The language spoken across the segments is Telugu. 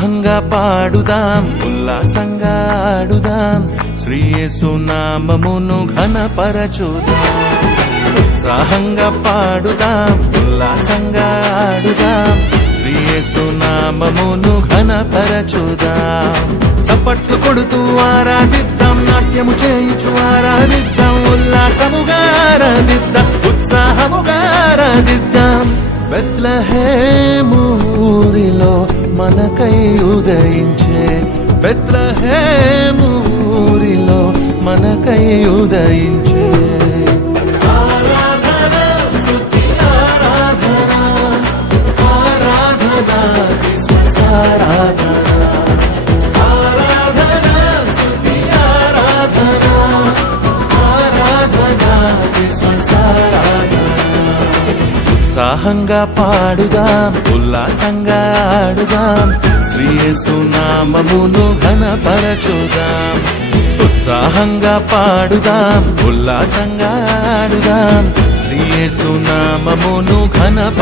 ఉత్సాహంగా పాడుదాం ఉల్లాసంగా ఆడుదాం. శ్రీయేసునామమును ఘనపరచుదాం. ఉత్సాహంగా పాడుదాం ఉల్లాసంగా ఆడుదాం. శ్రీయేసునామమును ఘనపరచుదాం. చప్పట్లు కొడుతూ ఆరాధిద్దాం నాట్యము చేయుచు ఆరాధిద్దాం. ఉల్లాసముగా ఆరాధిద్దాం ఉత్సాహముగా ఆరాధిద్దాం. బెత్లహేము ఉదయించే బెత్లహేము ఊరిలో మనకై ఉదయించే. ఉత్సాహంగా పాడుదాం ఉల్లాసంగా ఆడుదాం. శ్రీయేసు నామమును ఘనపరచుదాం. ఉత్సాహంగా పాడుదాం ఉల్లాసంగా ఆడుదాం. శ్రీయేసు నామమును ఘనపరచుదాం.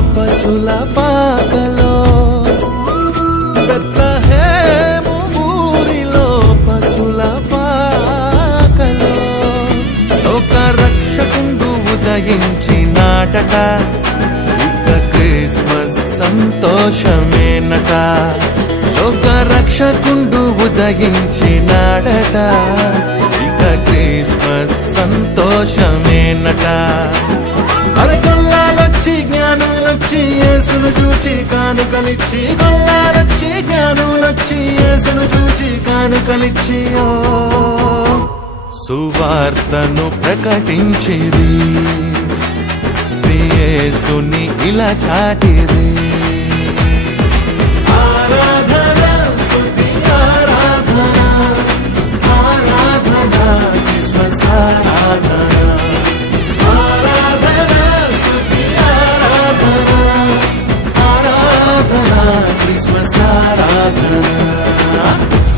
పశుల పాకలో బెత్లహేము ఊరిలో పశుల పాకలో. ఒక రక్షకుండు ఉదయించినాడట ఇక క్రిస్మస్ సంతోషమేనట. ఒక రక్షకుండు ఉదయించినాడట ఇక క్రిస్మస్ సంతోషమేనట. కానుకలిచ్చి కొల్లాలొచ్చి జ్ఞానులొచ్చి యేసును చూచి కానుకలిచ్చి సువార్తను ప్రకటించేది. శ్రీయేసుని ఇలా చాటిది. ఆరాధన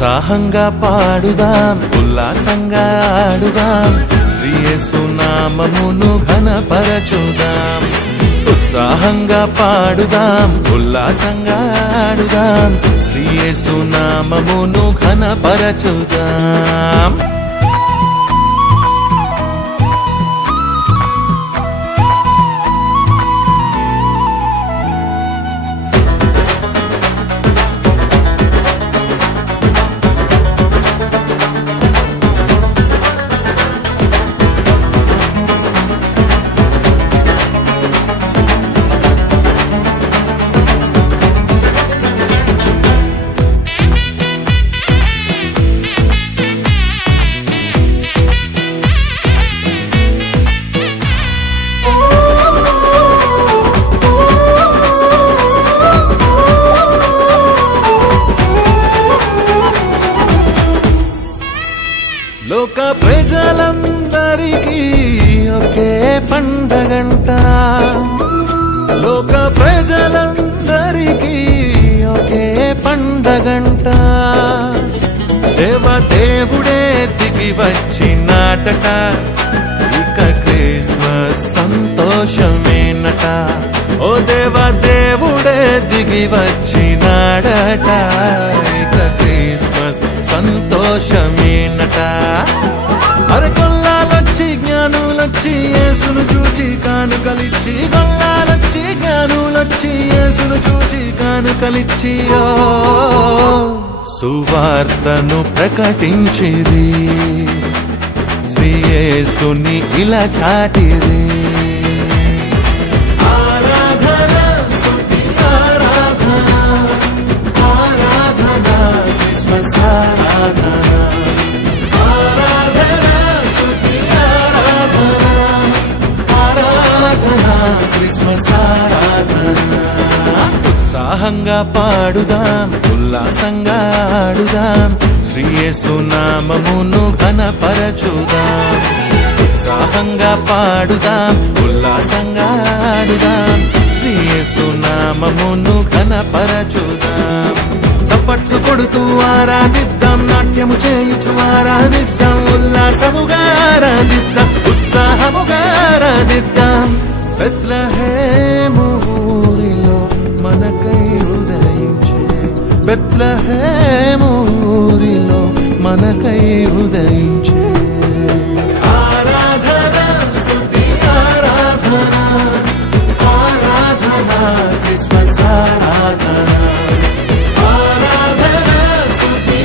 ఉత్సాహంగా పాడుదాం ఉల్లాసంగా ఆడుదాం. శ్రీయసునామమును ఘనపరచుదాం. ఉత్సాహంగా పాడుదాం ఉల్లాసంగా ఆడుదాం. శ్రీయసునామమును ఘనపరచుదాం. ప్రజలందరికీ ఒకే పండగంట. లోక ప్రజలందరికీ ఒకే పండగంట. దేవదేవుడే దిగి వచ్చినాటట ఇక క్రిస్మస్ సంతోషమేనట. ఓ దేవదేవుడే దిగి వచ్చినాడట ఇక క్రిస్మస్ సంతోషమేనట. అరకొల్లాలొచ్చి జ్ఞానులొచ్చి యేసును చూచి కానుకలిచ్చి గొల్లాలొచ్చి జ్ఞానులొచ్చి యేసును చూచి కానుకలిచ్చి సువార్తను ప్రకటించిది. శ్రీయేసుని ఇలా చాటిది. క్రిస్మస్ ఆరాధన. ఉత్సాహంగా పాడుదాం ఉల్లాసంగా ఆడుదాం. శ్రీయేసు నామమును ఘనపరచుదాం. ఉత్సాహంగా పాడుదాం ఉల్లాసంగా ఆడుదాం. శ్రీయేసు నామమును ఘనపరచుదాం. చప్పట్లు కొడుతూ ఆరాధిద్దాం నాట్యము చేయించు ఆరాధిద్దాం ఉల్లాసముగా ఆరాధిద్దాం ఉత్సాహముగా ఆరాధిద్దాం. బెత్లహేము ఊరిలో మనకై ఉదయించే. ఆరాధన స్థుతి ఆరాధన ఆరాధన క్రిస్మస్ ఆరాధన ఆరాధన స్తుతి